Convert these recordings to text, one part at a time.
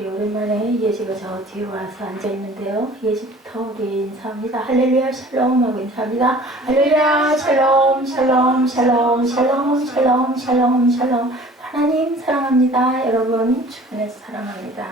우리 오랜만에 예지가 저 뒤에 와서 앉아있는데요. 예지부터 우리 인사합니다. 할렐루야 샬롬 하고 인사합니다. 할렐루야 샬롬 샬롬 샬롬 샬롬 샬롬 샬롬 샬롬. 하나님 사랑합니다. 여러분 주변에서 사랑합니다.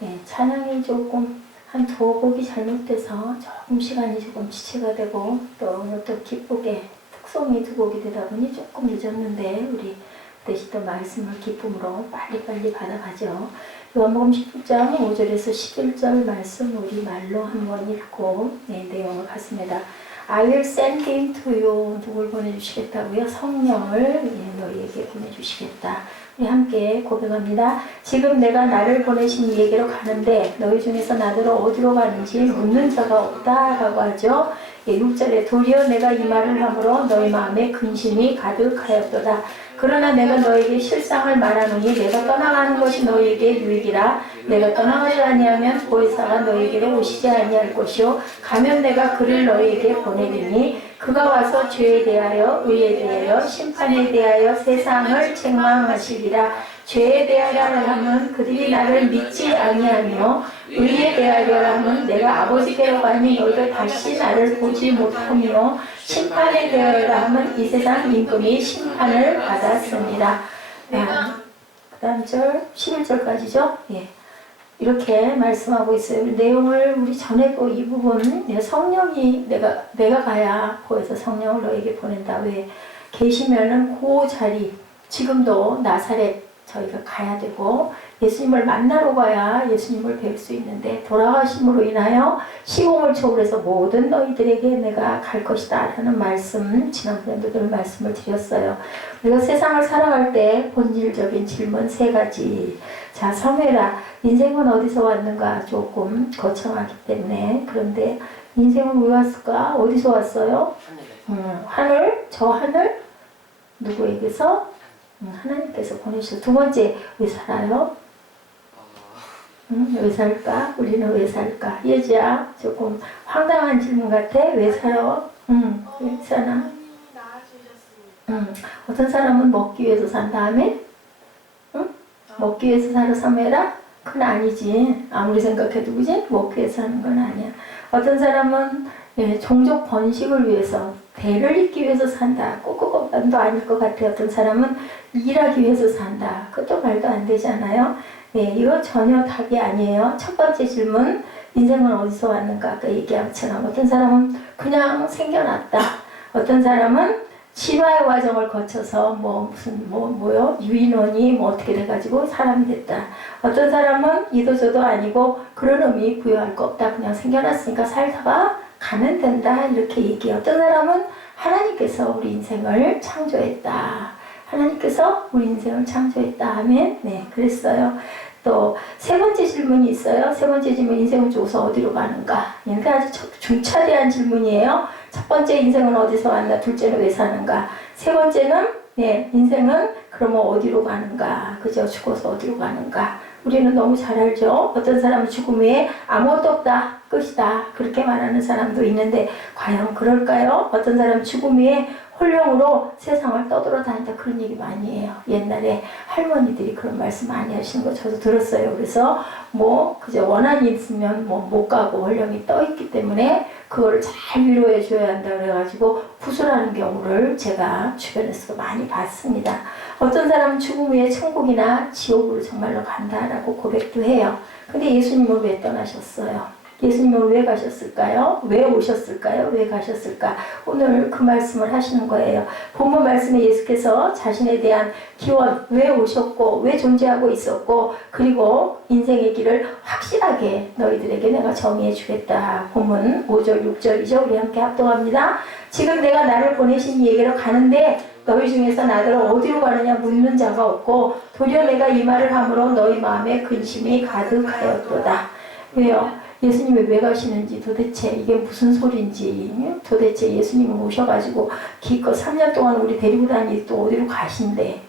네, 찬양이 조금 한 두어 곡이 잘못돼서 조금 시간이 조금 지체가 되고 또 기쁘게 특송이 두 곡이 되다 보니 조금 늦었는데 우리 대신 또 말씀을 기쁨으로 빨리빨리 받아가죠. 요한복음 16장 5절에서 11절 말씀 우리 말로 한번 읽고 내용을 봤습니다. I will send him to you. 누굴 보내주시겠다고요? 성령을 너희에게 보내주시겠다. 우리 함께 고백합니다. 지금 내가 나를 보내신 이에게로 가는데 너희 중에서 나더러 어디로 가는지 묻는 자가 없다 라고 하죠. 6절에 도리어 내가 이 말을 함으로 너희 마음에 근심이 가득하였도다. 그러나 내가 너에게 실상을 말하노니 내가 떠나가는 것이 너희에게 유익이라. 내가 떠나가지 아니하면 보혜사가 너희에게로 오시지 아니할 것이요 가면 내가 그를 너희에게 보내리니 그가 와서 죄에 대하여 의에 대하여 심판에 대하여 세상을 책망하시리라. 죄에 대하여 하면 그들이 나를 믿지 아니하며 의에 대하여 하면 내가 아버지께로 가니 너희도 다시 나를 보지 못하며 심판에 대하여 하면 이 세상 임금이 심판을 받았습니다. 그 다음 절 11절까지죠. 예. 이렇게 말씀하고 있어요. 내용을 우리 전에도 이 부분 성령이 내가 가야 보여서 성령을 너에게 보낸다. 왜 계시면은 그 자리 지금도 나사렛 저희가 가야 되고 예수님을 만나러 가야 예수님을 뵐 수 있는데 돌아가심으로 인하여 시공을 초월해서 모든 너희들에게 내가 갈 것이다 라는 말씀 지난번에도 늘 말씀을 드렸어요. 우리가 세상을 살아갈 때 본질적인 질문 3가지. 자, 사무엘아 인생은 어디서 왔는가? 조금 거창하기 때문에. 그런데 인생은 왜 왔을까? 어디서 왔어요? 하늘? 저 하늘? 누구에게서? 하나님께서 보내주셔서. 두 번째, 왜 살아요? 왜 살까? 우리는 왜 살까? 예지야, 조금 황당한 질문 같아. 왜 살아? 왜 사나? 어떤 사람은 먹기 위해서 산 다음에? 먹기 위해서 살아, 사무엘아? 그건 아니지. 아무리 생각해도 그지? 먹기 위해서 사는 건 아니야. 어떤 사람은 종족 번식을 위해서 대를 잇기 위해서 산다. 꼭도 아닐 것 같아요. 어떤 사람은 일하기 위해서 산다. 그것도 말도 안 되잖아요. 네, 이거 전혀 답이 아니에요. 첫 번째 질문, 인생은 어디서 왔는가? 아까 얘기한 것처럼 어떤 사람은 그냥 생겨났다. 어떤 사람은 진화의 과정을 거쳐서 유인원이 어떻게 돼가지고 사람이 됐다. 어떤 사람은 이도저도 아니고 그런 의미 부여할 거 없다. 그냥 생겨났으니까 살다가 가면 된다. 이렇게 얘기해요. 어떤 사람은 하나님께서 우리 인생을 창조했다. 하나님께서 우리 인생을 창조했다 하면 그랬어요. 또 세 번째 질문이 있어요. 세 번째 질문, 인생을 주고서 어디로 가는가? 이게 아주 중차대한 질문이에요. 첫 번째, 인생은 어디서 왔나? 둘째는 왜 사는가? 세 번째는 인생은 그러면 어디로 가는가? 그죠? 죽어서 어디로 가는가? 우리는 너무 잘 알죠. 어떤 사람은 죽음 후에 아무것도 없다, 끝이다, 그렇게 말하는 사람도 있는데 과연 그럴까요? 어떤 사람은 죽음 후에 홀령으로 세상을 떠돌아다닌다, 그런 얘기 많이 해요. 옛날에 할머니들이 그런 말씀 많이 하시는 거 저도 들었어요. 그래서 그저 원한이 있으면 못 가고 홀령이 떠 있기 때문에 그거를 잘 위로해 줘야 한다 그래가지고 구술하는 경우를 제가 주변에서도 많이 봤습니다. 어떤 사람은 죽음 후에 천국이나 지옥으로 정말로 간다라고 고백도 해요. 근데 예수님은 왜 떠나셨어요? 예수님은 왜 가셨을까요? 왜 오셨을까요? 왜 가셨을까? 오늘 그 말씀을 하시는 거예요. 본문 말씀에 예수께서 자신에 대한 기원, 왜 오셨고 왜 존재하고 있었고 그리고 인생의 길을 확실하게 너희들에게 내가 정의해 주겠다. 본문 5절 6절이죠. 우리 함께 합동합니다. 지금 내가 나를 보내신 이에게로 가는데 너희 중에서 나더러 어디로 가느냐 묻는 자가 없고 도리어 내가 이 말을 함으로 너희 마음에 근심이 가득하였도다. 왜요? 예수님이 왜 가시는지, 도대체 이게 무슨 소리인지, 도대체 예수님을 오셔가지고 기껏 3년 동안 우리 데리고 다니고 또 어디로 가신대.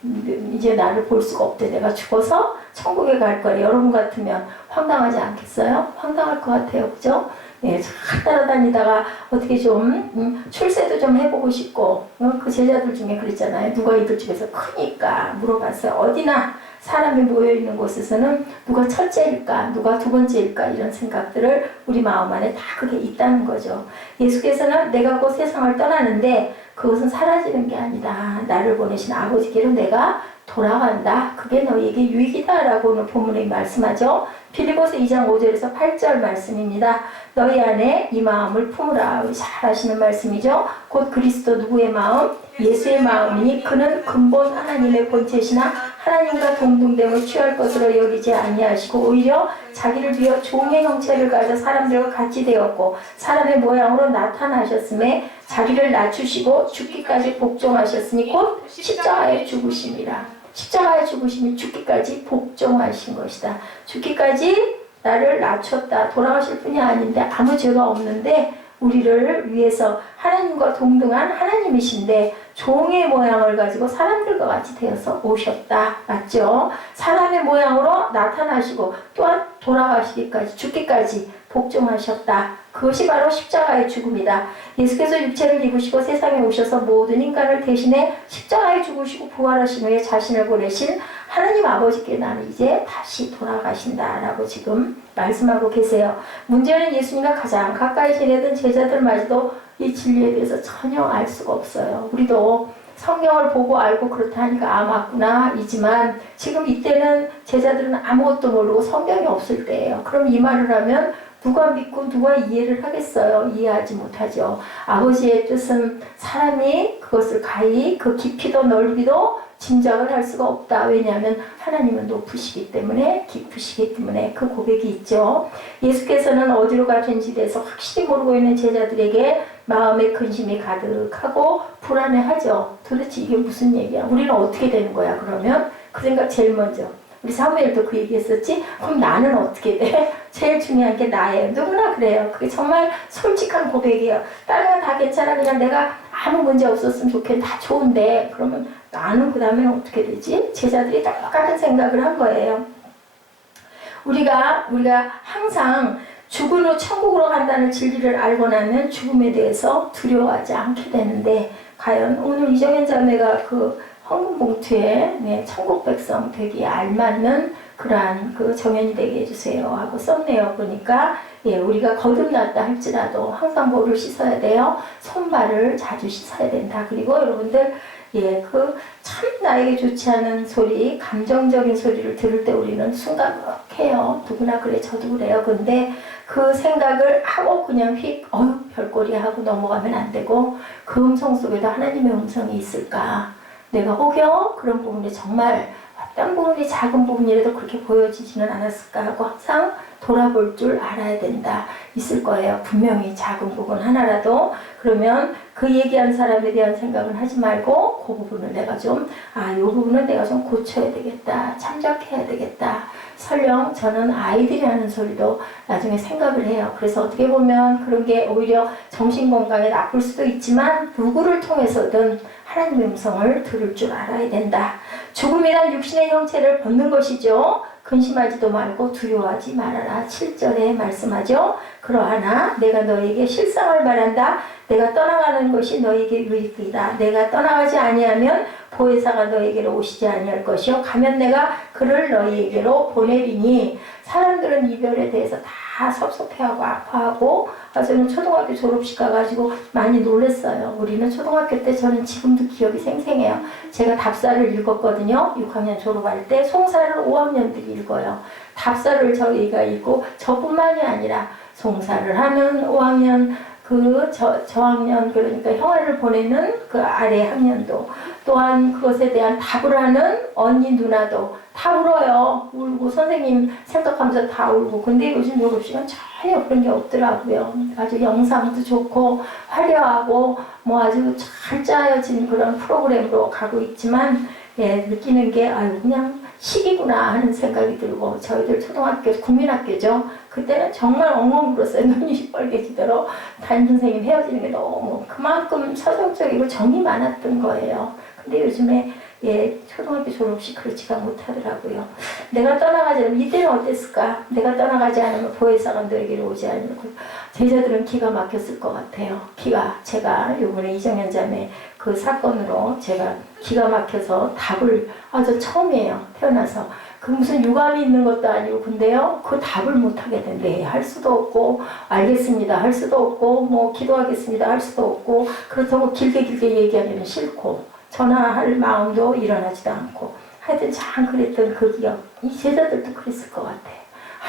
이제 나를 볼 수가 없대. 내가 죽어서 천국에 갈 거래. 여러분 같으면 황당하지 않겠어요? 황당할 것 같아요. 그죠? 잘 따라다니다가 어떻게 좀 출세도 좀 해보고 싶고 그 제자들 중에 그랬잖아요. 누가 이들 중에서 크니까 물어봤어요. 어디나 사람이 모여있는 곳에서는 누가 첫째일까, 누가 두 번째일까 이런 생각들을 우리 마음 안에 다 그게 있다는 거죠. 예수께서는 내가 곧 세상을 떠나는데 그것은 사라지는 게 아니다. 나를 보내신 아버지께로 내가 돌아간다. 그게 너희에게 유익이다 라고 오늘 본문에 말씀하죠. 빌립보서 2장 5절에서 8절 말씀입니다. 너희 안에 이 마음을 품으라. 잘 아시는 말씀이죠. 곧 그리스도 누구의 마음? 예수의 마음이니 그는 근본 하나님의 본체시나 하나님과 동등됨을 취할 것으로 여기지 아니하시고 오히려 자기를 비워 종의 형체를 가져 사람들과 같이 되었고 사람의 모양으로 나타나셨음에 자기를 낮추시고 죽기까지 복종하셨으니 곧 십자가에 죽으심이라. 십자가에 죽으심이 죽기까지 복종하신 것이다. 죽기까지 나를 낮췄다. 돌아가실 뿐이 아닌데 아무 죄가 없는데 우리를 위해서 하나님과 동등한 하나님이신데 종의 모양을 가지고 사람들과 같이 되어서 오셨다. 맞죠? 사람의 모양으로 나타나시고 또한 돌아가시기까지 죽기까지 복종하셨다. 그것이 바로 십자가의 죽음이다. 예수께서 육체를 입으시고 세상에 오셔서 모든 인간을 대신해 십자가에 죽으시고 부활하신 후에 자신을 보내신 하나님 아버지께 나는 이제 다시 돌아가신다라고 지금 말씀하고 계세요. 문제는 예수님과 가장 가까이 지내던 제자들마저도 이 진리에 대해서 전혀 알 수가 없어요. 우리도 성경을 보고 알고 그렇다 하니까 맞구나 이지만 지금 이때는 제자들은 아무것도 모르고 성경이 없을 때예요. 그럼 이 말을 하면 누가 믿고 누가 이해를 하겠어요? 이해하지 못하죠. 아버지의 뜻은 사람이 그것을 가히 그 깊이도 넓이도 짐작을 할 수가 없다. 왜냐하면 하나님은 높으시기 때문에 깊으시기 때문에 그 고백이 있죠. 예수께서는 어디로 가든지 대해서 확실히 모르고 있는 제자들에게 마음의 근심이 가득하고 불안해하죠. 도대체 이게 무슨 얘기야? 우리는 어떻게 되는 거야? 그러면 그 생각 제일 먼저. 우리 사무엘도 그 얘기했었지? 그럼 나는 어떻게 돼? 제일 중요한 게 나예요. 누구나 그래요. 그게 정말 솔직한 고백이에요. 다른 건 다 괜찮아. 그냥 내가 아무 문제 없었으면 좋겠는데 다 좋은데 그러면 나는 그 다음에는 어떻게 되지? 제자들이 똑같은 생각을 한 거예요. 우리가 항상 죽은 후 천국으로 간다는 진리를 알고 나면 죽음에 대해서 두려워하지 않게 되는데 과연 오늘 이정현 자매가 그 헌금 봉투에 천국 백성 되기에 알맞는 그러한 그 정연이 되게 해주세요 하고 썼네요. 보니까 우리가 거듭났다 할지라도 항상 뭐를 씻어야 돼요? 손발을 자주 씻어야 된다. 그리고 여러분들 그 참 나에게 좋지 않은 소리, 감정적인 소리를 들을 때 우리는 순간해요. 누구나 그래, 저도 그래요. 근데 그 생각을 하고 그냥 별꼴이 하고 넘어가면 안 되고 그 음성 속에도 하나님의 음성이 있을까? 내가 혹여 그런 부분이 정말 어떤 부분이 작은 부분이라도 그렇게 보여지지는 않았을까 하고 항상 돌아볼 줄 알아야 된다. 있을 거예요. 분명히 작은 부분 하나라도. 그러면 그 얘기한 사람에 대한 생각을 하지 말고 그 부분을 내가 이 부분은 내가 좀 고쳐야 되겠다. 참작해야 되겠다. 설령 저는 아이들이 하는 소리도 나중에 생각을 해요. 그래서 어떻게 보면 그런 게 오히려 정신건강에 나쁠 수도 있지만 누구를 통해서든 하나님의 음성을 들을 줄 알아야 된다. 죽음이란 육신의 형체를 벗는 것이죠. 근심하지도 말고 두려워하지 말아라. 7절에 말씀하죠. 그러하나 내가 너에게 실상을 말한다. 내가 떠나가는 것이 너에게 유익이다. 내가 떠나가지 아니하면 보혜사가 너에게로 오시지 아니할 것이요 가면 내가 그를 너희에게로 보내리니. 사람들은 이별에 대해서 다 섭섭해하고 아파하고 저는 초등학교 졸업식 가가지고 많이 놀랐어요. 우리는 초등학교 때 저는 지금도 기억이 생생해요. 제가 답사를 읽었거든요. 6학년 졸업할 때 송사를 5학년들이 읽어요. 답사를 저희가 읽고 저뿐만이 아니라 송사를 하는 5학년 저학년 그러니까 형아를 보내는 그 아래 학년도 또한 그것에 대한 답을 하는 언니 누나도 다 울어요. 울고 선생님 생각하면서 다 울고. 근데 요즘 졸업식은 전혀 그런 게 없더라고요. 아주 영상도 좋고 화려하고 아주 잘 짜여진 그런 프로그램으로 가고 있지만 느끼는 게 그냥 시기구나 하는 생각이 들고 저희들 초등학교 국민학교죠. 그때는 정말 엉엉 울었어요. 눈이 빨개지도록 담임선생님 헤어지는 게 너무 그만큼 서정적이고 정이 많았던 거예요. 근데 요즘에 예, 초등학교 졸업식 그렇지가 못하더라고요. 내가 떠나가지 않으면 이때는 어땠을까? 내가 떠나가지 않으면 보혜사가 너에게로 오지 않고 제자들은 기가 막혔을 것 같아요. 제가 요번에 이정현 자매 그 사건으로 제가 기가 막혀서 답을 아주 처음이에요. 태어나서 그 무슨 유감이 있는 것도 아니고 근데요 그 답을 못하게 된대. 할 수도 없고 알겠습니다 할 수도 없고 뭐 기도하겠습니다 할 수도 없고 그렇다고 길게 얘기하기는 싫고 전화할 마음도 일어나지도 않고 하여튼 참 그랬던 그 기억. 이 제자들도 그랬을 것 같아요.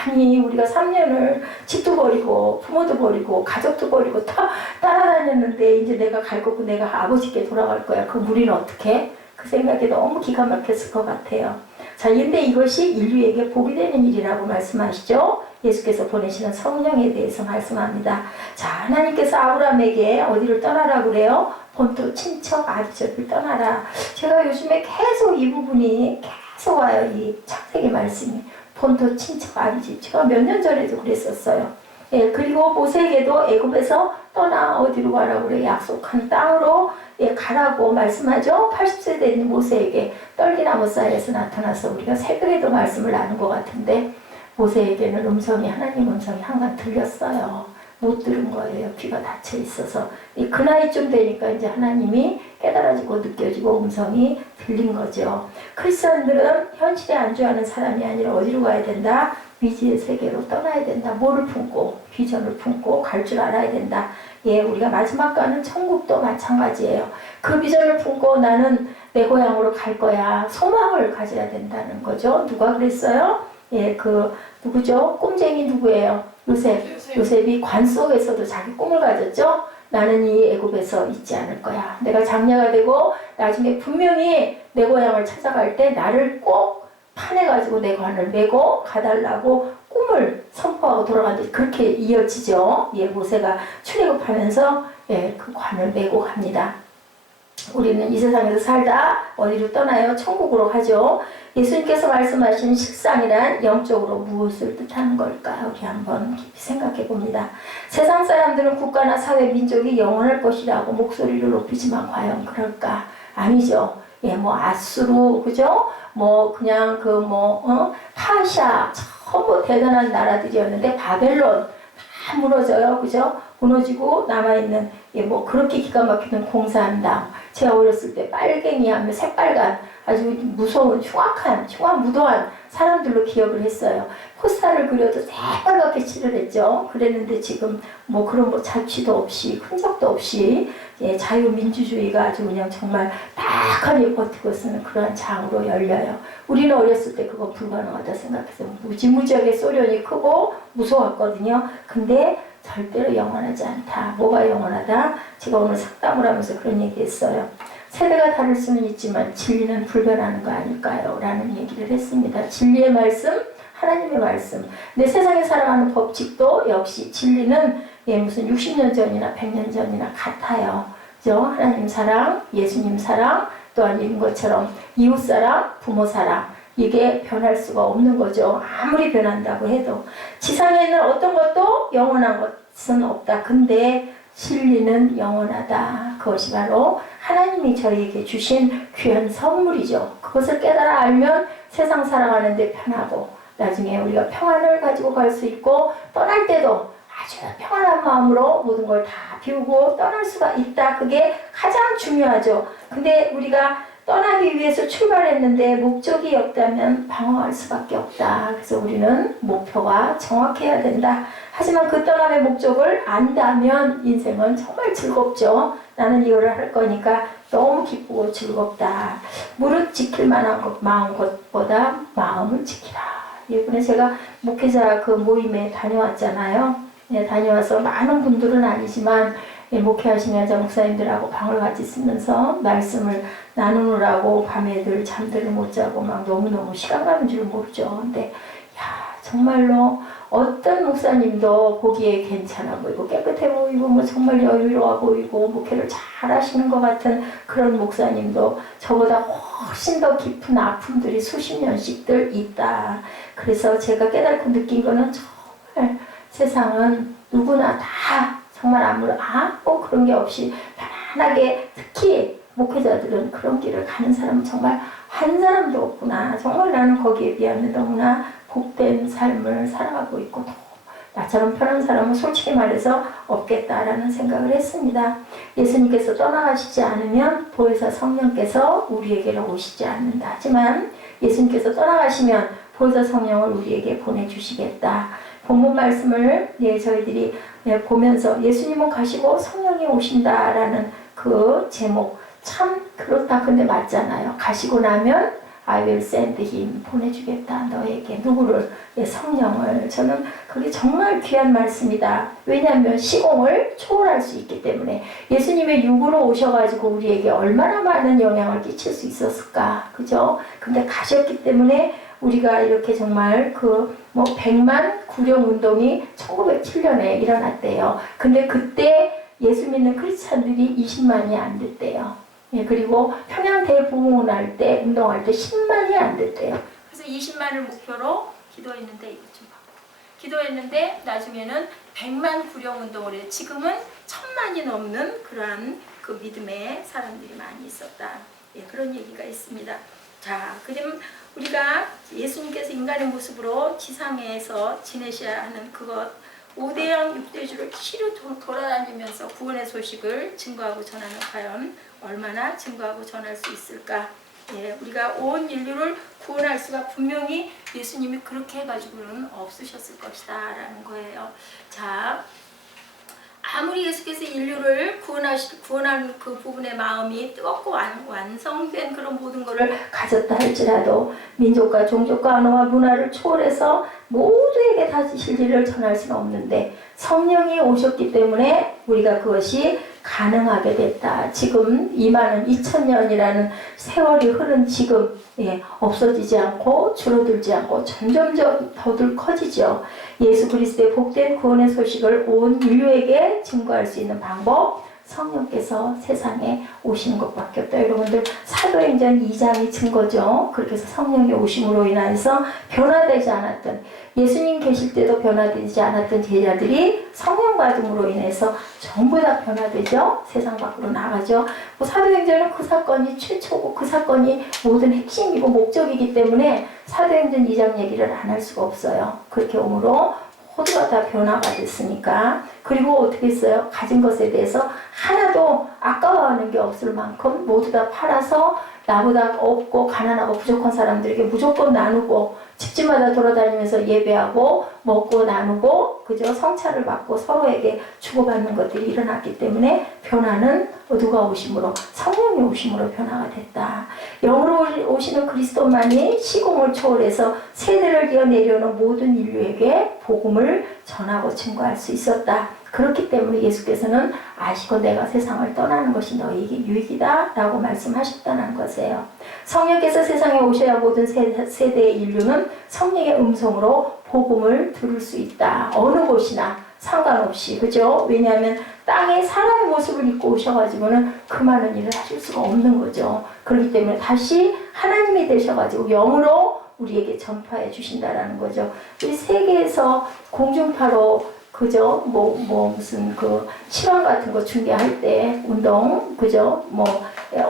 아니 우리가 3년을 집도 버리고 부모도 버리고 가족도 버리고 다 따라다녔는데 이제 내가 갈 거고 내가 아버지께 돌아갈 거야. 그 우리는 어떻게? 그 생각이 너무 기가 막혔을 것 같아요. 자, 근데 이것이 인류에게 복이 되는 일이라고 말씀하시죠. 예수께서 보내시는 성령에 대해서 말씀합니다. 자, 하나님께서 아브라함에게 어디를 떠나라고 그래요? 본토 친척 아비집을 떠나라. 제가 요즘에 계속 이 부분이 계속 와요. 이 창세기 말씀이. 본토 친척 아비집. 제가 몇 년 전에도 그랬었어요. 예, 그리고 모세에게도 애굽에서 떠나 어디로 가라고 그래? 약속한 땅으로 예, 가라고 말씀하죠. 80세 된 모세에게 떨기나무 사이에서 나타나서 우리가 새벽에도 말씀을 나눈 것 같은데 모세에게는 하나님 음성이 항상 들렸어요. 못 들은 거예요. 귀가 닫혀 있어서. 그 나이쯤 되니까 이제 하나님이 깨달아지고 느껴지고 음성이 들린 거죠. 크리스천들은 현실에 안주하는 사람이 아니라 어디로 가야 된다? 미지의 세계로 떠나야 된다. 뭐를 품고 비전을 품고 갈 줄 알아야 된다. 예, 우리가 마지막 가는 천국도 마찬가지예요. 그 비전을 품고 나는 내 고향으로 갈 거야. 소망을 가져야 된다는 거죠. 누가 그랬어요? 예, 누구죠? 꿈쟁이 누구예요? 요셉이 관 속에서도 자기 꿈을 가졌죠? 나는 이 애굽에서 있지 않을 거야. 내가 장녀가 되고 나중에 분명히 내 고향을 찾아갈 때 나를 꼭 파내가지고 내 관을 메고 가달라고 꿈을 선포하고 돌아가는데 그렇게 이어지죠. 예, 모세가 출애굽하면서 예, 그 관을 메고 갑니다. 우리는 이 세상에서 살다 어디로 떠나요? 천국으로 가죠. 예수님께서 말씀하신 식상이란 영적으로 무엇을 뜻하는 걸까요? 우리 한번 깊이 생각해 봅니다. 세상 사람들은 국가나 사회, 민족이 영원할 것이라고 목소리를 높이지만 과연 그럴까? 아니죠. 예, 아수르, 그죠? 그냥 파샤, 전부 대단한 나라들이었는데 바벨론 다 무너져요. 그죠? 무너지고 남아있는, 예, 그렇게 기가 막히는 공산당. 제가 어렸을 때 빨갱이 하면 새빨간 아주 무서운 흉악무도한 사람들로 기억을 했어요. 포스터를 그려도 새빨갛게 칠을 했죠. 그랬는데 지금 그런 자취도 없이 흔적도 없이 예, 자유민주주의가 아주 그냥 정말 딱하게 버티고 쓰는 그러한 장으로 열려요. 우리는 어렸을 때 그거 불가능하다 생각해서 무지무지하게 소련이 크고 무서웠거든요. 근데 절대로 영원하지 않다. 뭐가 영원하다? 제가 오늘 상담을 하면서 그런 얘기 했어요. 세대가 다를 수는 있지만 진리는 불변하는 거 아닐까요? 라는 얘기를 했습니다. 진리의 말씀, 하나님의 말씀. 내 세상에 살아가는 법칙도 역시 진리는 무슨 60년 전이나 100년 전이나 같아요. 그죠? 하나님 사랑, 예수님 사랑, 또한 이런 것처럼 이웃 사랑, 부모 사랑. 이게 변할 수가 없는 거죠. 아무리 변한다고 해도. 지상에 있는 어떤 것도 영원한 것은 없다. 근데 진리는 영원하다. 그것이 바로 하나님이 저희에게 주신 귀한 선물이죠. 그것을 깨달아 알면 세상 살아가는데 편하고 나중에 우리가 평안을 가지고 갈 수 있고 떠날 때도 아주 평안한 마음으로 모든 걸 다 비우고 떠날 수가 있다. 그게 가장 중요하죠. 근데 우리가 떠나기 위해서 출발했는데 목적이 없다면 방황할 수밖에 없다. 그래서 우리는 목표가 정확해야 된다. 하지만 그 떠남의 목적을 안다면 인생은 정말 즐겁죠. 나는 이거를 할 거니까 너무 기쁘고 즐겁다. 무릇 지킬 만한 것보다 마음을 지키라. 이번에 제가 목회자 그 모임에 다녀왔잖아요. 네, 다녀와서 많은 분들은 아니지만 목회하시는 여자 목사님들하고 방을 같이 쓰면서 말씀을 나누느라고 밤에 늘 잠들을 못 자고 막 너무너무 시간 가는 줄 모르죠. 근데 정말로 어떤 목사님도 보기에 괜찮아 보이고 깨끗해 보이고 정말 여유로워 보이고 목회를 잘 하시는 것 같은 그런 목사님도 저보다 훨씬 더 깊은 아픔들이 수십 년씩들 있다. 그래서 제가 깨닫고 느낀 거는 정말 세상은 누구나 다 정말 그런 게 없이 편안하게 특히 목회자들은 그런 길을 가는 사람은 정말 한 사람도 없구나. 정말 나는 거기에 비하면 너무나 복된 삶을 살아가고 있고 나처럼 편한 사람은 솔직히 말해서 없겠다라는 생각을 했습니다. 예수님께서 떠나가시지 않으면 보혜사 성령께서 우리에게로 오시지 않는다. 하지만 예수님께서 떠나가시면 보혜사 성령을 우리에게 보내주시겠다. 본문 말씀을 저희들이 보면서 예수님은 가시고 성령이 오신다라는 그 제목 참 그렇다. 근데 맞잖아요. 가시고 나면 I will send him 보내주겠다. 너에게 누구를? 성령을. 저는 그게 정말 귀한 말씀이다. 왜냐하면 시공을 초월할 수 있기 때문에 예수님의 육으로 오셔가지고 우리에게 얼마나 많은 영향을 끼칠 수 있었을까. 그죠? 근데 가셨기 때문에 우리가 이렇게 정말 백만 구령 운동이 1907년에 일어났대요. 근데 그때 예수 믿는 크리스찬들이 20만이 안 됐대요. 그리고 평양 대부흥할 때 운동할 때 10만이 안 됐대요. 그래서 20만을 목표로 기도했는데 이것 좀 봐. 기도했는데 나중에는 100만 구령 운동을 해요. 지금은 1000만이 넘는 그러한 그 믿음의 사람들이 많이 있었다. 그런 얘기가 있습니다. 자, 그럼 우리가 예수님께서 인간의 모습으로 지상에서 지내셔야 하는 그것 5대양 6대주를 치루 돌아다니면서 구원의 소식을 증거하고 전하는 과연 얼마나 증거하고 전할 수 있을까? 우리가 온 인류를 구원할 수가 분명히 예수님이 그렇게 해가지고는 없으셨을 것이다 라는 거예요. 자, 아무리 예수께서 인류를 구원하는 그 부분의 마음이 뜨겁고 완성된 그런 모든 것을 가졌다 할지라도 민족과 종족과 언어와 문화를 초월해서 모두에게 다 진리를 전할 수는 없는데 성령이 오셨기 때문에 우리가 그것이 가능하게 됐다. 지금 2000년이라는 세월이 흐른 지금 없어지지 않고 줄어들지 않고 점점점 더들 커지죠. 예수 그리스도의 복된 구원의 소식을 온 인류에게 증거할 수 있는 방법 성령께서 세상에 오시는 것밖에 없다. 여러분들 사도행전 2장이 증거죠. 그렇게 해서 성령이 오심으로 인해서 변화되지 않았던 예수님 계실 때도 변화되지 않았던 제자들이 성령 받음으로 인해서 전부 다 변화되죠. 세상 밖으로 나가죠. 사도행전은 그 사건이 최초고 그 사건이 모든 핵심이고 목적이기 때문에 사도행전 2장 얘기를 안 할 수가 없어요. 그렇게 오므로 모두가 다 변화가 됐으니까. 그리고 어떻게 했어요? 가진 것에 대해서 하나도 아까워하는 게 없을 만큼 모두 다 팔아서 나보다 없고 가난하고 부족한 사람들에게 무조건 나누고 집집마다 돌아다니면서 예배하고 먹고 나누고 그죠? 성찰을 받고 서로에게 주고받는 것들이 일어났기 때문에 변화는 누가 오심으로 성령이 오심으로 변화가 됐다. 영으로 오시는 그리스도만이 시공을 초월해서 세대를 이어 내려오는 모든 인류에게 복음을 전하고 증거할 수 있었다. 그렇기 때문에 예수께서는 아시고 내가 세상을 떠나는 것이 너희에게 유익이다 라고 말씀하셨다는 것이에요. 성령께서 세상에 오셔야 모든 세대의 인류는 성령의 음성으로 복음을 들을 수 있다. 어느 곳이나 상관없이. 그죠? 왜냐하면 땅에 사람의 모습을 입고 오셔가지고는 그 많은 일을 하실 수가 없는 거죠. 그렇기 때문에 다시 하나님이 되셔가지고 영으로 우리에게 전파해 주신다라는 거죠. 우리 세계에서 공중파로 그죠? 무슨 시간 같은 거 중계할 때, 운동, 그죠?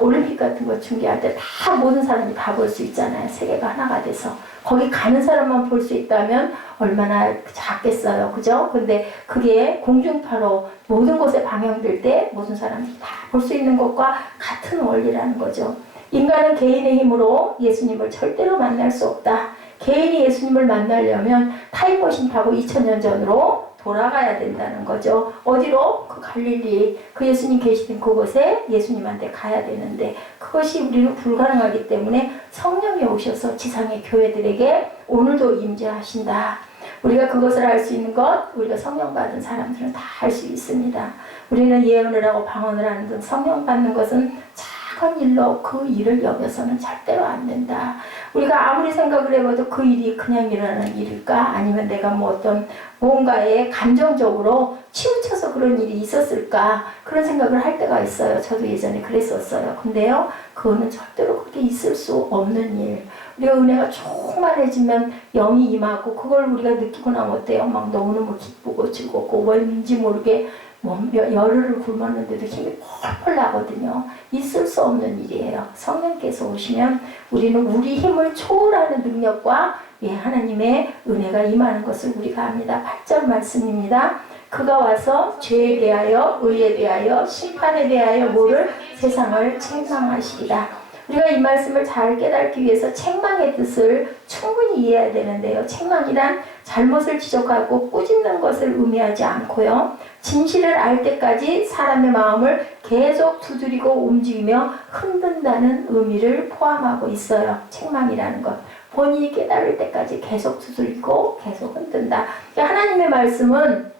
올림픽 같은 거 중계할 때 다 모든 사람이 다 볼 수 있잖아요. 세계가 하나가 돼서. 거기 가는 사람만 볼 수 있다면 얼마나 작겠어요. 그죠? 근데 그게 공중파로 모든 곳에 방영될 때 모든 사람들이 다 볼 수 있는 것과 같은 원리라는 거죠. 인간은 개인의 힘으로 예수님을 절대로 만날 수 없다. 개인이 예수님을 만나려면 타임머신 타고 2000년 전으로 돌아가야 된다는 거죠. 어디로? 그 갈릴리, 그 예수님 계시던 그곳에 예수님한테 가야 되는데 그것이 우리는 불가능하기 때문에 성령이 오셔서 지상의 교회들에게 오늘도 임재하신다. 우리가 그것을 알 수 있는 것, 우리가 성령 받은 사람들은 다 할 수 있습니다. 우리는 예언을 하고 방언을 하는 등 성령 받는 것은 작은 일로 그 일을 여겨서는 절대로 안 된다. 우리가 아무리 생각을 해봐도 그 일이 그냥 일어나는 일일까? 아니면 내가 어떤 뭔가에 감정적으로 치우쳐서 그런 일이 있었을까? 그런 생각을 할 때가 있어요. 저도 예전에 그랬었어요. 근데요, 그거는 절대로 그렇게 있을 수 없는 일. 우리가 은혜가 충만해지면 영이 임하고 그걸 우리가 느끼고 나면 어때요? 막 너무너무 기쁘고 즐겁고 왠지 모르게 열흘을 굶었는데도 힘이 펄펄 나거든요. 있을 수 없는 일이에요. 성령께서 오시면 우리는 우리 힘을 초월하는 능력과 하나님의 은혜가 임하는 것을 우리가 압니다. 8절 말씀입니다. 그가 와서 죄에 대하여 의에 대하여 심판에 대하여 뭐를 세상을 책망하시리라. 우리가 이 말씀을 잘 깨닫기 위해서 책망의 뜻을 충분히 이해해야 되는데요. 책망이란 잘못을 지적하고 꾸짖는 것을 의미하지 않고요. 진실을 알 때까지 사람의 마음을 계속 두드리고 움직이며 흔든다는 의미를 포함하고 있어요. 책망이라는 것. 본인이 깨달을 때까지 계속 두드리고 계속 흔든다. 하나님의 말씀은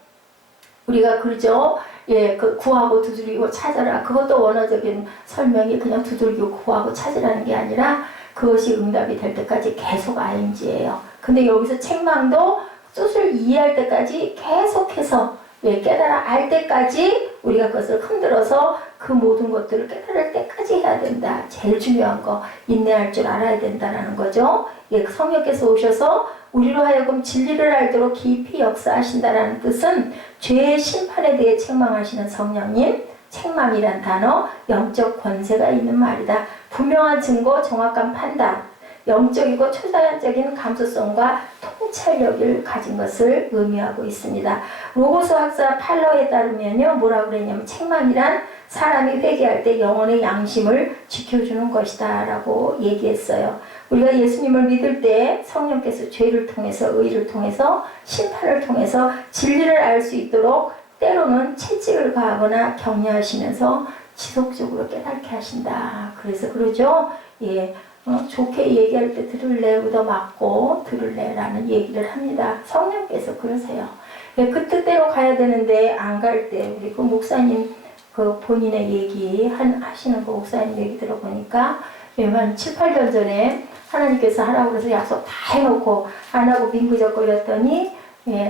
우리가 그러죠. 그 구하고 두드리고 찾아라. 그것도 원어적인 설명이 그냥 두들기고 구하고 찾으라는 게 아니라 그것이 응답이 될 때까지 계속 ing예요. 근데 여기서 책망도 뜻을 이해할 때까지 계속해서 깨달아 알 때까지 우리가 그것을 흔들어서 그 모든 것들을 깨달을 때까지 해야 된다. 제일 중요한 거 인내할 줄 알아야 된다는 거죠. 성령께서 오셔서 우리로 하여금 진리를 알도록 깊이 역사하신다는 뜻은 죄의 심판에 대해 책망하시는 성령님, 책망이란 단어, 영적 권세가 있는 말이다. 분명한 증거, 정확한 판단, 영적이고 초자연적인 감수성과 통찰력을 가진 것을 의미하고 있습니다. 로고스 학사 팔러에 따르면요, 뭐라고 그랬냐면 책망이란 사람이 회개할 때 영혼의 양심을 지켜주는 것이다 라고 얘기했어요. 우리가 예수님을 믿을 때 성령께서 죄를 통해서 의를 통해서 심판을 통해서 진리를 알 수 있도록 때로는 채찍을 가하거나 격려하시면서 지속적으로 깨닫게 하신다. 그래서 그러죠. 좋게 얘기할 때 들을래 얻어맞고 들을래 라는 얘기를 합니다. 성령께서 그러세요. 그 뜻대로 가야 되는데 안 갈 때 우리 그 목사님 그 본인의 얘기 하시는 그 목사님 얘기 들어보니까 한 7, 8년 전에 하나님께서 하라고 해서 약속 다 해놓고 안 하고 민구적거렸더니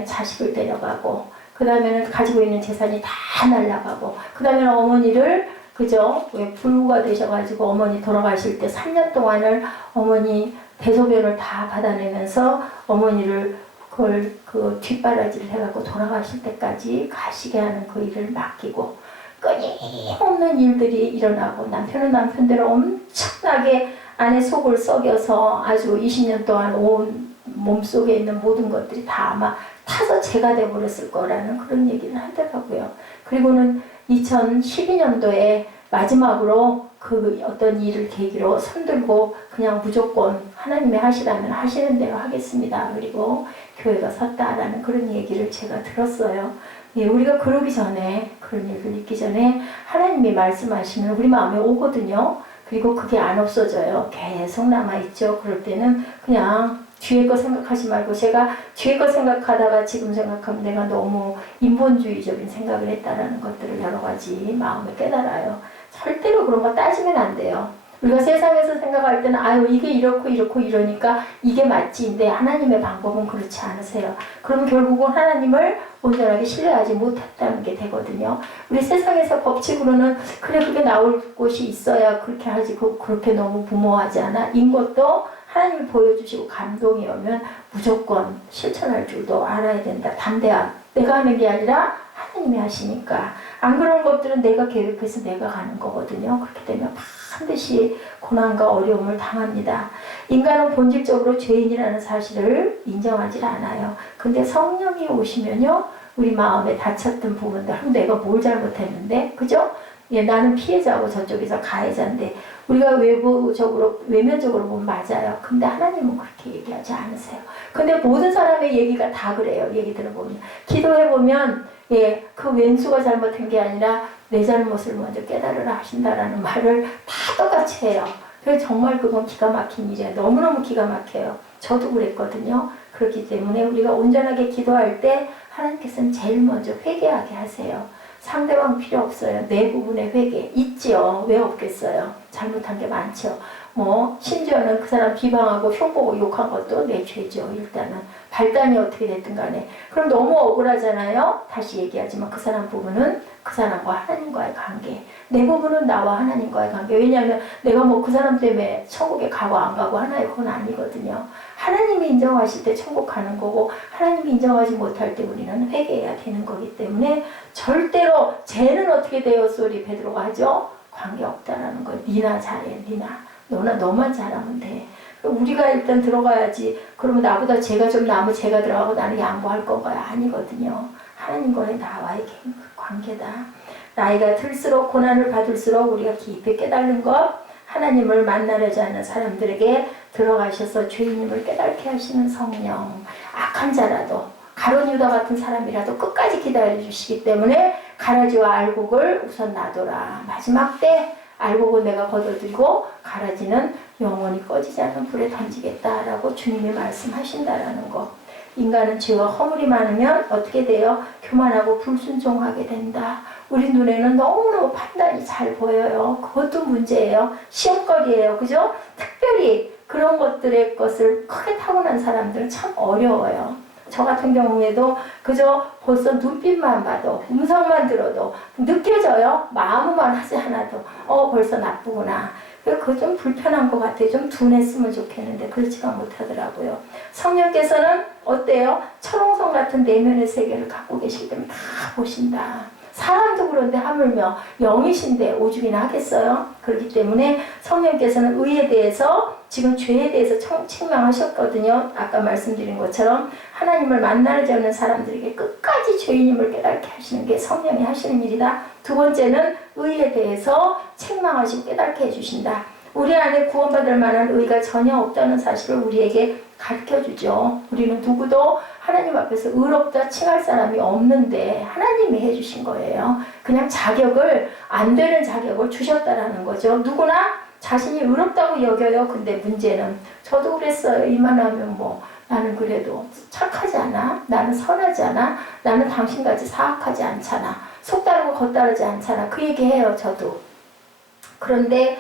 자식을 데려가고 그 다음에는 가지고 있는 재산이 다 날라가고 그 다음에는 어머니를 그죠? 불구가 되셔가지고 어머니 돌아가실 때 3년 동안을 어머니 대소변을 다 받아내면서 어머니를 그걸 그 뒷바라지를 해갖고 돌아가실 때까지 가시게 하는 그 일을 맡기고 끊임없는 일들이 일어나고 남편은 남편대로 엄청나게 아내 속을 썩여서 아주 20년 동안 온 몸속에 있는 모든 것들이 다 아마 타서 죄가 돼버렸을 거라는 그런 얘기를 하더라고요. 그리고는 2012년도에 마지막으로 그 어떤 일을 계기로 손들고 그냥 무조건 하나님이 하시라면 하시는 대로 하겠습니다. 그리고 교회가 섰다라는 그런 얘기를 제가 들었어요. 우리가 그러기 전에 그런 일을 있기 전에 하나님이 말씀하시면 우리 마음에 오거든요. 그리고 그게 안 없어져요. 계속 남아있죠. 그럴 때는 그냥 뒤에 거 생각하지 말고 제가 뒤에 거 생각하다가 지금 생각하면 내가 너무 인본주의적인 생각을 했다라는 것들을 여러 가지 마음에 깨달아요. 절대로 그런 거 따지면 안 돼요. 우리가 세상에서 생각할 때는 아유 이게 이렇고 이렇고 이러니까 이게 맞지인데 하나님의 방법은 그렇지 않으세요. 그럼 결국은 하나님을 온전하게 신뢰하지 못했다는 게 되거든요. 우리 세상에서 법칙으로는 그래 그게 나올 곳이 있어야 그렇게 하지 그렇게 너무 무모하지 않아? 인 것도 하나님이 보여주시고 감동이 오면 무조건 실천할 줄도 알아야 된다. 담대함. 내가 하는 게 아니라 하나님이 하시니까. 안 그런 것들은 내가 계획해서 내가 가는 거거든요. 그렇게 되면 반드시 고난과 어려움을 당합니다. 인간은 본질적으로 죄인이라는 사실을 인정하지 않아요. 근데 성령이 오시면요. 우리 마음에 다쳤던 부분들, 내가 뭘 잘못했는데, 그죠? 나는 피해자고 저쪽에서 가해자인데 우리가 외면적으로 보면 맞아요. 근데 하나님은 그렇게 얘기하지 않으세요. 근데 모든 사람의 얘기가 다 그래요. 얘기 들어보면. 기도해보면 그 왼수가 잘못한 게 아니라 내 잘못을 먼저 깨달으라 하신다라는 말을 다 똑같이 해요. 그래서 정말 그건 기가 막힌 일이에요. 너무너무 기가 막혀요. 저도 그랬거든요. 그렇기 때문에 우리가 온전하게 기도할 때 하나님께서는 제일 먼저 회개하게 하세요. 상대방 필요 없어요. 내 부분의 회개 있지요. 왜 없겠어요. 잘못한 게 많죠. 심지어는 그 사람 비방하고 흉보고 욕한 것도 내 죄죠. 일단은 발단이 어떻게 됐든 간에 그럼 너무 억울하잖아요. 다시 얘기하지만 그 사람 부분은 그 사람과 하나님과의 관계 내 부분은 나와 하나님과의 관계. 왜냐하면 내가 뭐 그 사람 때문에 천국에 가고 안 가고 하나의 그건 아니거든요. 하나님이 인정하실 때 천국 가는 거고 하나님이 인정하지 못할 때 우리는 회개해야 되는 거기 때문에 절대로 쟤는 어떻게 되었어? 우리 베드로가 하죠? 관계없다라는 거예요. 니나 잘해. 니나. 너만 잘하면 돼. 우리가 일단 들어가야지. 그러면 나보다 쟤가 좀 나면 쟤가 들어가고 나는 양보할 건가요? 아니거든요. 하나님과의 나와의 관계다. 나이가 들수록 고난을 받을수록 우리가 깊이 깨닫는 것, 하나님을 만나려지 않는 사람들에게 들어가셔서 죄인임을 깨닫게 하시는 성령, 악한 자라도 가룟 유다 같은 사람이라도 끝까지 기다려주시기 때문에 가라지와 알곡을 우선 놔둬라. 마지막 때 알곡은 내가 걷어들이고 가라지는 영원히 꺼지지 않는 불에 던지겠다라고 주님이 말씀하신다라는 거. 인간은 죄와 허물이 많으면 어떻게 돼요? 교만하고 불순종하게 된다. 우리 눈에는 너무너무 판단이 잘 보여요. 그것도 문제예요. 시험거리예요. 그죠? 특별히 그런 것을 크게 타고난 사람들은 참 어려워요. 저 같은 경우에도 그저 벌써 눈빛만 봐도 음성만 들어도 느껴져요. 마음만 하지 않아도 벌써 나쁘구나. 그거 좀 불편한 것 같아요. 좀 둔했으면 좋겠는데 그렇지가 못하더라고요. 성령께서는 어때요? 철옹성 같은 내면의 세계를 갖고 계실 때면 다 보신다. 사람도 그런데 하물며 영이신데 오죽이나 하겠어요? 그렇기 때문에 성령께서는 의에 대해서 지금 죄에 대해서 책망하셨거든요. 아까 말씀드린 것처럼 하나님을 만나지 않는 사람들에게 끝까지 죄인임을 깨닫게 하시는 게 성령이 하시는 일이다. 두 번째는 의에 대해서 책망하시고 깨닫게 해주신다. 우리 안에 구원받을 만한 의가 전혀 없다는 사실을 우리에게 가르쳐주죠. 우리는 누구도 하나님 앞에서 의롭다 칭할 사람이 없는데 하나님이 해주신 거예요. 그냥 안 되는 자격을 주셨다라는 거죠. 누구나 자신이 의롭다고 여겨요. 근데 문제는 저도 그랬어요. 이만하면 나는 그래도 착하지 않아? 나는 선하지 않아? 나는 당신같이 사악하지 않잖아. 속다르고 겉다르지 않잖아. 그 얘기해요. 저도. 그런데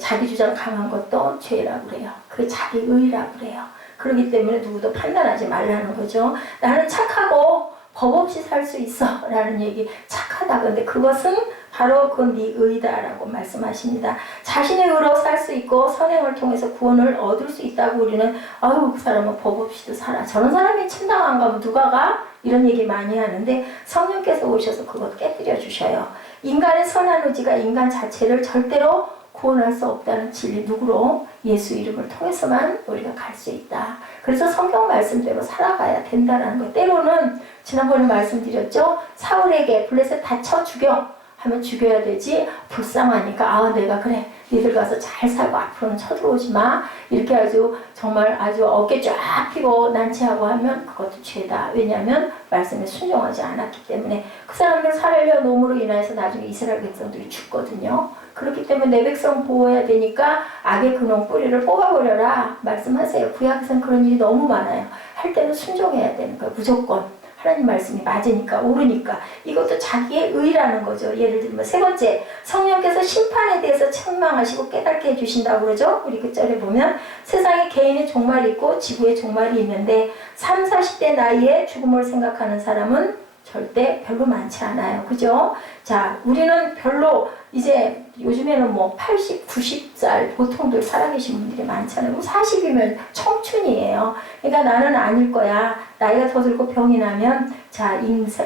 자기 주장 강한 것도 죄라고 그래요. 그게 자기 의라고 그래요. 그렇기 때문에 누구도 판단하지 말라는 거죠. 나는 착하고 법 없이 살 수 있어 라는 얘기. 착하다. 근데 그것은 바로 그건 네 의다라고 말씀하십니다. 자신의 의로 살 수 있고 선행을 통해서 구원을 얻을 수 있다고 우리는 그 사람은 법 없이도 살아. 저런 사람이 천당 안 가면 누가 가? 이런 얘기 많이 하는데 성령께서 오셔서 그것 깨뜨려 주셔요. 인간의 선한 의지가 인간 자체를 절대로 구원할 수 없다는 진리. 누구로? 예수 이름을 통해서만 우리가 갈 수 있다. 그래서 성경 말씀대로 살아가야 된다는 거. 때로는 지난번에 말씀드렸죠. 사울에게 블레셋 다 쳐 죽여 하면 죽여야 되지. 불쌍하니까 내가 그래 니들 가서 잘 살고 앞으로는 쳐들어오지 마. 이렇게 정말 아주 어깨 쫙 펴고 난치하고 하면 그것도 죄다. 왜냐하면 말씀에 순종하지 않았기 때문에. 그 사람들 살려 놓음으로 인해서 나중에 이스라엘 백성들이 죽거든요. 그렇기 때문에 내 백성 보호해야 되니까 악의 근원 뿌리를 뽑아버려라 말씀하세요. 구약에서는 그런 일이 너무 많아요. 할 때는 순종해야 되는 거예요. 무조건. 하나님 말씀이 맞으니까 옳으니까. 이것도 자기의 의라는 거죠. 예를 들면 세 번째, 성령께서 심판에 대해서 책망하시고 깨닫게 해주신다고 그러죠. 우리 그 절에 보면 세상에 개인의 종말이 있고 지구의 종말이 있는데 3, 40대 나이에 죽음을 생각하는 사람은 절대 별로 많지 않아요. 그죠? 자, 우리는 별로 이제 요즘에는 80, 90살 보통들 살아계신 분들이 많잖아요. 40이면 청춘이에요. 그러니까 나는 아닐 거야. 나이가 더 들고 병이 나면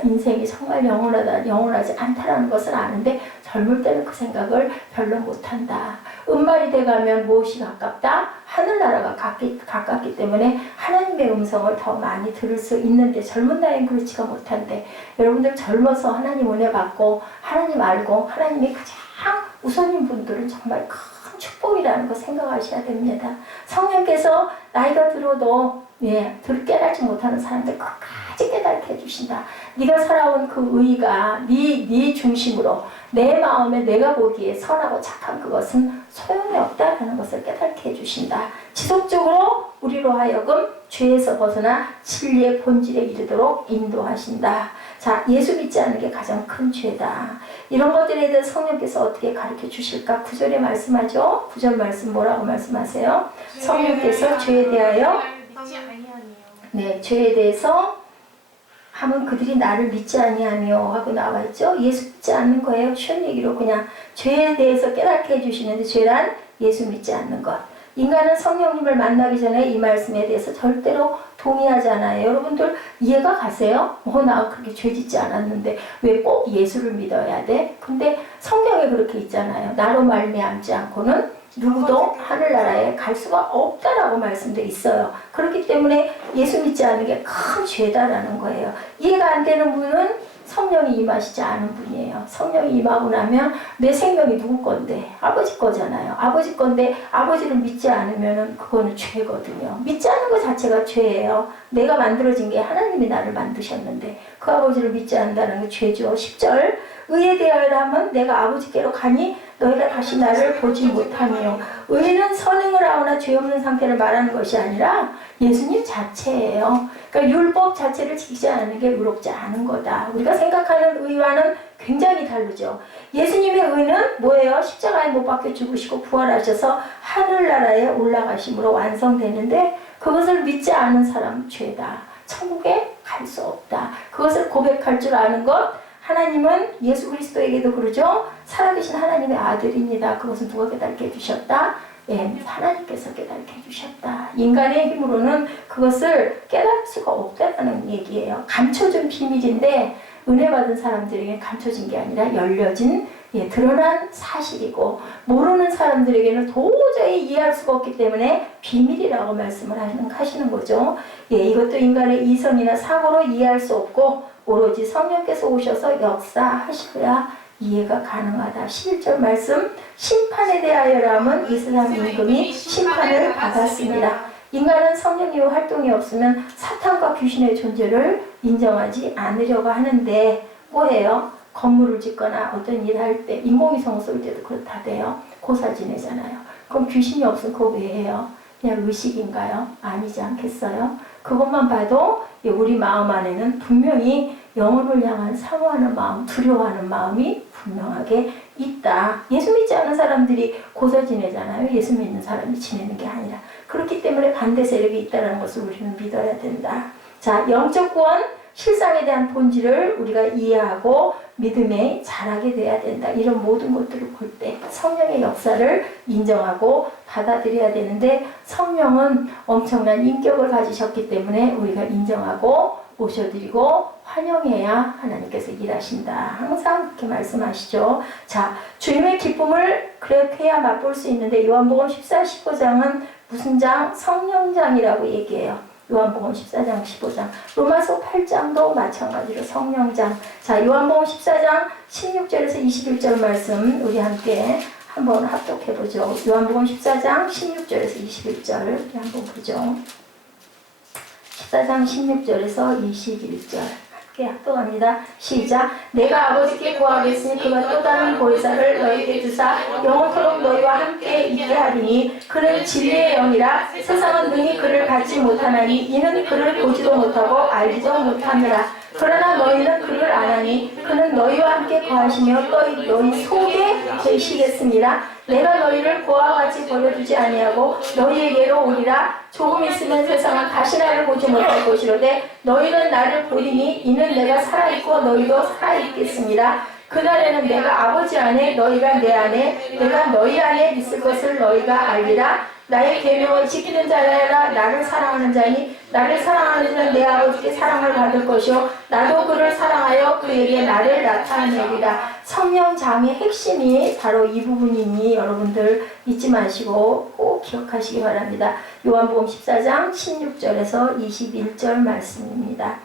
인생이 정말 영원하지 않다라는 것을 아는데 젊을 때는 그 생각을 별로 못한다. 은말이 돼가면 무엇이 가깝다? 하늘나라가 가깝기 때문에 하나님의 음성을 더 많이 들을 수 있는데 젊은 나이엔 그렇지가 못한데 여러분들 젊어서 하나님 은혜 받고 하나님 알고 하나님이 가장 우선인 분들은 정말 큰 축복이라는 거 생각하셔야 됩니다. 성령께서 나이가 들어도 깨닫지 못하는 사람들 끝까지 깨닫게 해주신다. 네가 살아온 그 의가 네 중심으로 내 마음에 내가 보기에 선하고 착한 그것은 소용이 없다라는 것을 깨닫게 해주신다. 지속적으로 우리로 하여금 죄에서 벗어나 진리의 본질에 이르도록 인도하신다. 자, 예수 믿지 않는 게 가장 큰 죄다. 이런 것들에 대해 성령께서 어떻게 가르쳐 주실까? 9절에 말씀하죠. 9절 말씀 뭐라고 말씀하세요? 성령께서 죄에 대하여 죄에 대해서 하면 그들이 나를 믿지 아니하며 하고 나와 있죠. 예수 믿지 않는 거예요. 쉬운 얘기로 그냥 죄에 대해서 깨닫게 해주시는데 죄란 예수 믿지 않는 것. 인간은 성령님을 만나기 전에 이 말씀에 대해서 절대로 동의하지 않아요. 여러분들 이해가 가세요? 나 그렇게 죄 짓지 않았는데 왜 꼭 예수를 믿어야 돼? 근데 성경에 그렇게 있잖아요. 나로 말미암지 않고는 누구도 하늘나라에 갈 수가 없다라고 말씀되어 있어요. 그렇기 때문에 예수 믿지 않는 게 큰 죄다라는 거예요. 이해가 안 되는 분은 성령이 임하시지 않은 분이에요. 성령이 임하고 나면 내 생명이 누구 건데? 아버지 거잖아요. 아버지 건데 아버지를 믿지 않으면 그거는 죄거든요. 믿지 않는 것 자체가 죄예요. 내가 만들어진 게 하나님이 나를 만드셨는데 그 아버지를 믿지 않는다는 게 죄죠. 10절 의에 대하여 하면 내가 아버지께로 가니 너희가 다시 나를 보지 못하며 의는 선행을 하거나 죄 없는 상태를 말하는 것이 아니라 예수님 자체예요. 그러니까 율법 자체를 지키지 않는 게 의롭지 않은 거다. 우리가 생각하는 의와는 굉장히 다르죠. 예수님의 의는 뭐예요? 십자가에 못 박혀 죽으시고 부활하셔서 하늘나라에 올라가심으로 완성되는데 그것을 믿지 않은 사람 죄다. 천국에 갈 수 없다. 그것을 고백할 줄 아는 것. 하나님은 예수 그리스도에게도 그러죠. 살아계신 하나님의 아들입니다. 그것은 누가 깨닫게 해주셨다? 예, 하나님께서 깨닫게 해주셨다. 인간의 힘으로는 그것을 깨달을 수가 없다는 얘기예요. 감춰진 비밀인데 은혜 받은 사람들에게는 감춰진 게 아니라 열려진 드러난 사실이고 모르는 사람들에게는 도저히 이해할 수가 없기 때문에 비밀이라고 말씀을 하시는 거죠. 이것도 인간의 이성이나 사고로 이해할 수 없고 오로지 성령께서 오셔서 역사하셔야 이해가 가능하다. 11절 말씀 심판에 대하여라면 이 세상 임금이 심판을 받았습니다. 인간은 성령님의 활동이 없으면 사탄과 귀신의 존재를 인정하지 않으려고 하는데 뭐예요? 건물을 짓거나 어떤 일을 할 때 인공위성 쏠 때도 그렇다대요. 고사 지내잖아요. 그럼 귀신이 없으면 그거 왜 해요? 그냥 의식인가요? 아니지 않겠어요? 그것만 봐도 우리 마음 안에는 분명히 영혼을 향한 사모하는 마음, 두려워하는 마음이 분명하게 있다. 예수 믿지 않은 사람들이 고사 지내잖아요. 예수 믿는 사람이 지내는 게 아니라. 그렇기 때문에 반대 세력이 있다는 것을 우리는 믿어야 된다. 자, 영적 구원, 실상에 대한 본질을 우리가 이해하고 믿음에 자라게 돼야 된다. 이런 모든 것들을 볼 때 성령의 역사를 인정하고 받아들여야 되는데 성령은 엄청난 인격을 가지셨기 때문에 우리가 인정하고 모셔드리고 환영해야 하나님께서 일하신다. 항상 그렇게 말씀하시죠. 자, 주님의 기쁨을 그렇게 해야 맛볼 수 있는데 요한복음 14, 15장은 무슨 장? 성령장이라고 얘기해요. 요한복음 14장, 15장. 로마서 8장도 마찬가지로 성령장. 자, 요한복음 14장 16절에서 21절 말씀 우리 함께 한번 합독해보죠. 요한복음 14장 16절에서 21절 우리 한번 보죠. 14장 16절에서 21절 함께 합독합니다. 시작. 내가 아버지께 구하겠으니 그가 또 다른 보혜사를 너희에게 주사 영원토록 너희와 함께 있게 하리니 그는 진리의 영이라 세상은 능히 그를 받지 못하나니 이는 그를 보지도 못하고 알지도 못하느라 그러나 너희는 그를 아나니 그는 너희와 함께 거하시며 너희 속에 계시겠습니다. 내가 너희를 고와 같이 버려두지 아니하고 너희에게로 오리라. 조금 있으면 세상은 다시 나를 보지 못할 것이로되 너희는 나를 보리니 이는 내가 살아있고 너희도 살아있겠습니다. 그날에는 내가 아버지 안에 너희가 내 안에 내가 너희 안에 있을 것을 너희가 알리라. 나의 계명을 지키는 자라야 나를 사랑하는 자니 나를 사랑하는 자는 내 아버지께 사랑을 받을 것이요 나도 그를 사랑하여 그에게 나를 나타내리라. 성령장의 핵심이 바로 이 부분이니 여러분들 잊지 마시고 꼭 기억하시기 바랍니다. 요한복음 14장 16절에서 21절 말씀입니다.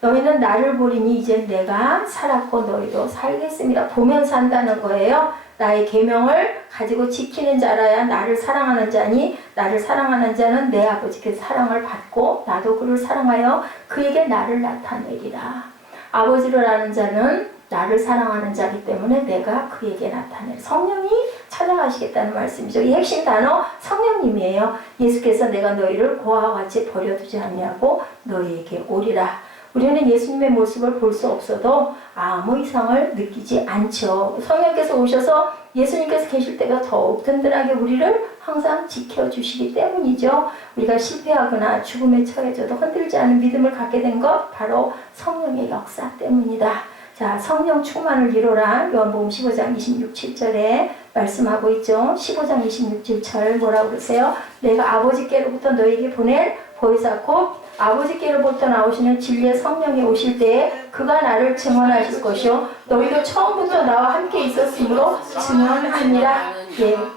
너희는 나를 보리니 이제 내가 살았고 너희도 살겠습니다. 보면 산다는 거예요. 나의 계명을 가지고 지키는 자라야 나를 사랑하는 자니 나를 사랑하는 자는 내 아버지께서 사랑을 받고 나도 그를 사랑하여 그에게 나를 나타내리라. 아버지를 아는 자는 나를 사랑하는 자이기 때문에 내가 그에게 나타내. 성령이 찾아가시겠다는 말씀이죠. 이 핵심 단어 성령님이에요. 예수께서 내가 너희를 고아와 같이 버려두지 아니하고 너희에게 오리라. 우리는 예수님의 모습을 볼 수 없어도 아무 이상을 느끼지 않죠. 성령께서 오셔서 예수님께서 계실 때가 더욱 든든하게 우리를 항상 지켜주시기 때문이죠. 우리가 실패하거나 죽음에 처해져도 흔들지 않은 믿음을 갖게 된 것 바로 성령의 역사 때문이다. 자, 성령 충만을 이루라. 요한복음 15장 26, 7절에 말씀하고 있죠. 15장 26, 7절 뭐라고 그러세요? 내가 아버지께로부터 너에게 보낸 보혜사 곧 아버지께로부터 나오시는 진리의 성령이 오실 때에 그가 나를 증언하실 것이요 너희도 처음부터 나와 함께 있었으므로 증언하니라.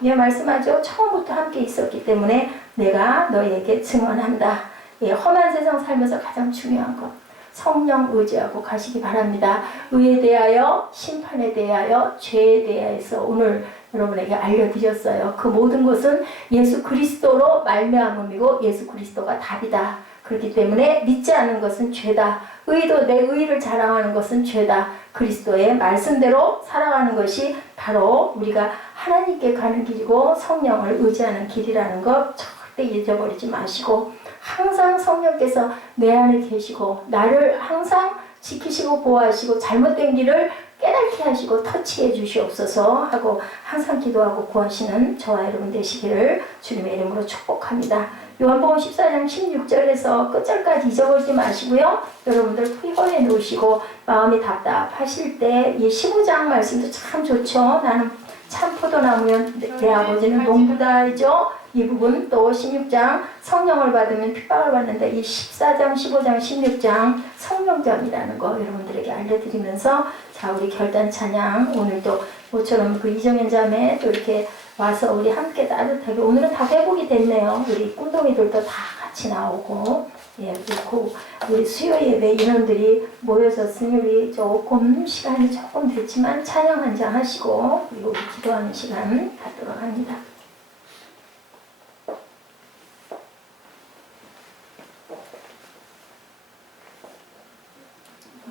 예, 말씀하죠. 처음부터 함께 있었기 때문에 내가 너희에게 증언한다. 예, 험한 세상 살면서 가장 중요한 것 성령 의지하고 가시기 바랍니다. 의에 대하여, 심판에 대하여, 죄에 대해서 오늘 여러분에게 알려드렸어요. 그 모든 것은 예수 그리스도로 말미암음이고 예수 그리스도가 답이다. 그렇기 때문에 믿지 않는 것은 죄다. 의도 내 의를 자랑하는 것은 죄다. 그리스도의 말씀대로 살아가는 것이 바로 우리가 하나님께 가는 길이고 성령을 의지하는 길이라는 것 절대 잊어버리지 마시고 항상 성령께서 내 안에 계시고 나를 항상 지키시고 보호하시고 잘못된 길을 깨닫게 하시고 터치해 주시옵소서 하고 항상 기도하고 구하시는 저와 여러분 되시기를 주님의 이름으로 축복합니다. 요한복음 14장 16절에서 끝절까지 잊어버리지 마시고요. 여러분들 후회해 놓으시고 마음이 답답하실 때 이 15장 말씀도 참 좋죠. 나는 참 포도나무면 내 아버지는 농부다이죠. 이 부분 또 16장 성령을 받으면 핍박을 받는데 이 14장 15장 16장 성령전이라는 거 여러분들에게 알려드리면서 자 우리 결단 찬양 오늘도 모처럼 그 이정현 자매 또 이렇게 와서 우리 함께 따뜻하게 오늘은 다 회복이 됐네요. 우리 꿈동이들도 다 같이 나오고 예 그리고 우리 수요 예배 인원들이 모여졌으니 우리 조금 시간이 조금 됐지만 찬양 한 장 하시고 그리고 우리 기도하는 시간 갖도록 합니다.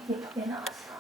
예쁘게 나왔어.